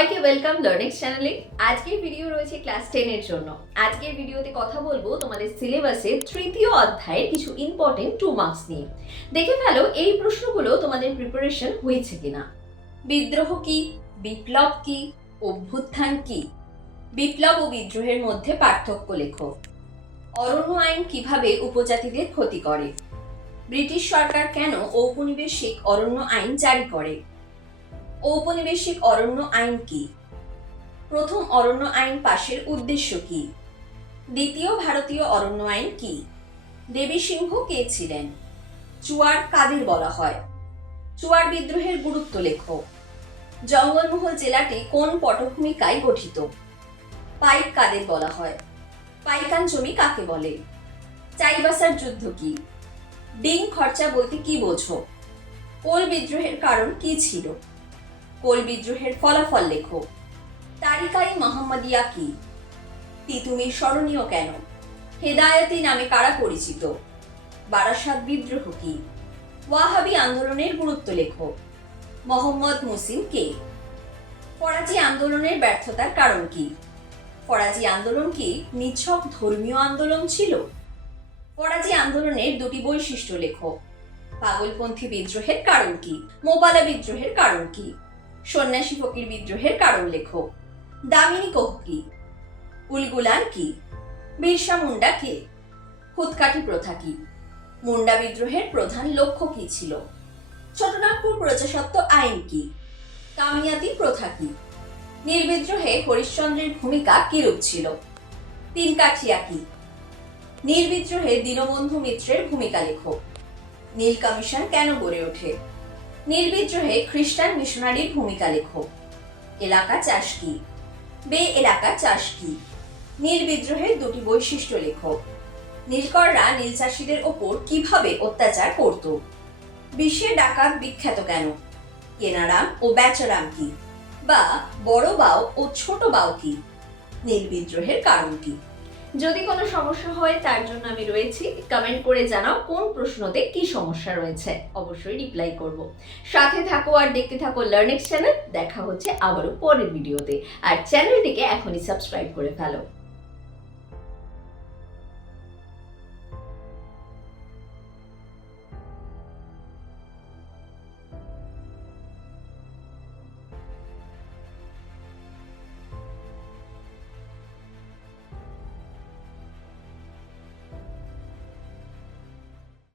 সবাইকে welcome learning চ্যানেলে। আজকের ভিডিও রয়েছে ক্লাস 10 এর জন্য। আজকের ভিডিওতে কথা বলবো তোমাদের সিলেবাসে তৃতীয় অধ্যায়ের কিছু ইম্পর্টেন্ট 2 মার্কস নিয়ে। দেখে ফেলো এই প্রশ্নগুলো তোমাদের প্রিপারেশন হয়েছে কিনা। বিদ্রোহ কি, বিপ্লব কি, অভ্যুত্থান কি? বিপ্লব ও বিদ্রোহের মধ্যে পার্থক্য লেখো। অরণ্য আইন কিভাবে উপজাতিদের ক্ষতি করে? ব্রিটিশ সরকার কেন ঔপনিবেশিক অরণ্য আইন জারি করে? ঔপনিবেশিক অরণ্য আইন কি? প্রথম অরণ্য আইন পাশের উদ্দেশ্য কি? দ্বিতীয় ভারতীয় অরণ্য আইন কি? দেবী সিংহ কে ছিলেন? চুয়ার কাদের বলা হয়? চুয়ার বিদ্রোহের গুরুত্ব লেখো। জঙ্গলমহল জেলাটি কোন পটভূমিকায় গঠিত? পাইক কাদের বলা হয়? পাইকান জমি কাকে বলে? চাইবাসার যুদ্ধ কি? ডিং খরচা বলতে কি বোঝো? কোল বিদ্রোহের কারণ কি ছিল? কোল বিদ্রোহের ফলাফল লেখো। তারিকাই মোহাম্মদিয়া কি? তিতুমির স্মরণীয় কেন? হেদায়েতি নামে কারা পরিচিত? বারাসাত বিদ্রোহ কি? ওয়াহাবি আন্দোলনের গুরুত্ব লেখো। মোহাম্মদ মুসিম কে? ফরাজি আন্দোলনের ব্যর্থতার কারণ কি? ফরাজি আন্দোলন কি নিছক ধর্মীয় আন্দোলন ছিল? ফরাজি আন্দোলনের দুটি বৈশিষ্ট্য লেখো। পাগলপন্থী বিদ্রোহের কারণ কি? মোবালা বিদ্রোহের কারণ কি? সন্ন্যাসী ফকির বিদ্রোহের কারণ লেখো। দামিনী কোহ কি? উলগুলান কি? বিরসা মুন্ডা কে? খুদকাঠি প্রথা কি? মুন্ডা বিদ্রোহের প্রধান লক্ষ্য কি ছিল? ছোটনাগপুর প্রজাসত্ব আইন কি? কামিয়াতি প্রথা কি? নীল বিদ্রোহে হরিশ্চন্দ্রের ভূমিকা কিরূপ ছিল? তিনকাঠিয়া কি? নীল বিদ্রোহে দীনবন্ধু মিত্রের ভূমিকা লেখো। নীল কমিশন কেন গড়ে ওঠে? নীল বিদ্রোহে খ্রিস্টান মিশনারির ভূমিকা লেখো। এলাকা চাষ কি? বে এলাকা চাষ কি? নীল বিদ্রোহের দুটি বৈশিষ্ট্য লেখো। নীলকররা নীল চাষীদের ওপর কিভাবে অত্যাচার করত? বিশ্বের ডাকাত বিখ্যাত কেন? কেনারাম ও বেচারাম কি? বা বড় বাও ও ছোট বাও কি? নীল বিদ্রোহের কারণ কি? যদি কোনো সমস্যা হয় তার জন্য আমি রয়েছি, কমেন্ট করে জানাও কোন প্রশ্নতে কি সমস্যা রয়েছে, অবশ্যই রিপ্লাই করব। সাথে থাকো আর দেখতে থাকো লার্নিং চ্যানেল। দেখা হচ্ছে আবারও পরের ভিডিওতে, আর চ্যানেলটিকে এখনই সাবস্ক্রাইব করে ফেলো।